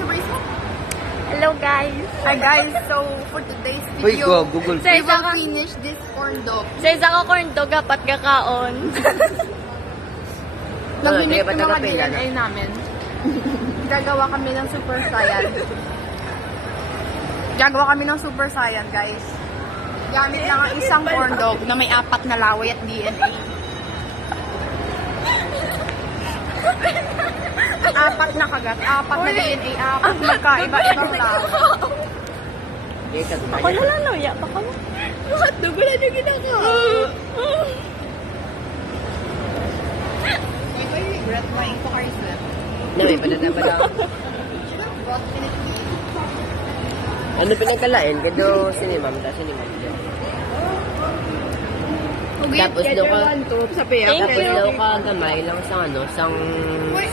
Hello guys. Hi guys, so for today's Uy, video, Google. we will finish this corn dog. Sa isa ka corn dog, apat kakaon. Nag-minute Hindi, yung mga ba't nagapila DNA namin. Gagawa kami ng super saiyan. Gagawa kami ng super saiyan, guys. Gamit lang ang isang corn dog na may 4 na laway at DNA. 4 na kagat, 4 na DNA, 4 magkaiba-ibang laway. Ako na lang, luya pa ka mo. Hotdog, wala niyo ginagawa. I regret buying Pocari Sweat. Nari, padadabada. Ano pinagkalain? Kado sinimam, ta sinimam. Tapos daw ka, Thank tapos you. daw ka gamay lang sa ano, sang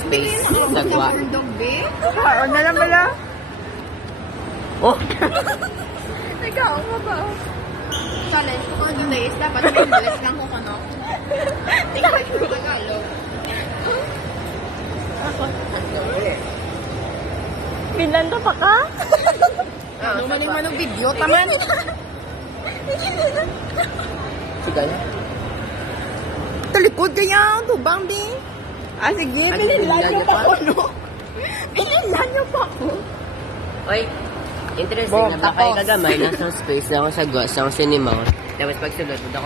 space, dagwa. Corn dog, babe. Karoon na lang pala. Oh! Ikaw, nga ba? Challenge ko on days, dapat may English lang kung ano. Tingnan ko Tagalog. Pinlanda pa ka? Lumaling mo ng video, taman. Sigal? Talikod kaya, tubang din. Ah, sige, Ano, pinilan pinilan niyo niyo pa pa? ako, no? Pinilan niyo pa ako. Oy, interesting na ba kayo kagamay, nasa space lang ako sa gwa, sa sinimam. Tapos pag sunod, punta ko